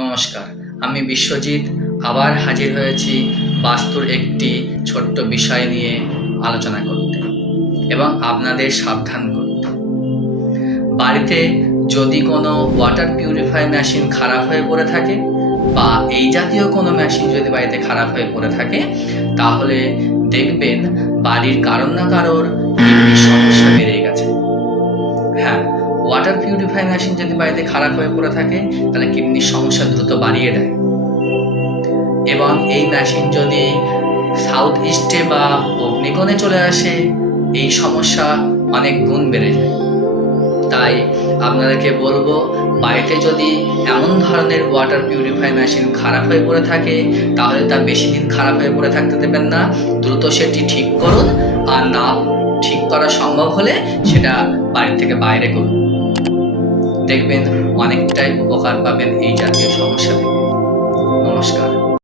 নমস্কার। আমি বিশ্বজিৎ, আবার হাজির হয়েছি বাস্তুর একটি ছোট্ট বিষয় নিয়ে আলোচনা করতে এবং আপনাদের সাবধান করতে। বাড়িতে যদি কোনো ওয়াটার পিউরিফাই মেশিন খারাপ হয়ে পড়ে থাকে বা এই জাতীয় কোনো মেশিন যদি বাড়িতে খারাপ হয়ে পড়ে থাকে, তাহলে দেখবেন বাড়ির কারোর না কারোর ওয়াটার পিউরিফাই মেশিন যদি বাড়িতে খারাপ হয়ে পড়ে থাকে, তাহলে কিডনির সমস্যা দ্রুত বাড়িয়ে দেয়। এবং এই মেশিন যদি সাউথ ইস্টে বা অগ্নিকোণে চলে আসে, এই সমস্যা অনেক গুণ বেড়ে যায়। তাই আপনাদেরকে বলব, বাড়িতে যদি এমন ধরনের ওয়াটার পিউরিফাই মেশিন খারাপ হয়ে পড়ে থাকে, তাহলে তা বেশি দিন খারাপ হয়ে পড়ে থাকতে দেবেন না। দ্রুত সেটি ঠিক করুন, আর না ঠিক করা সম্ভব হলে সেটা বাড়ি থেকে বাইরে করুন। দেখবেন অনেকটাই উপকার পাবেন এই জাতীয় সমস্যা থেকে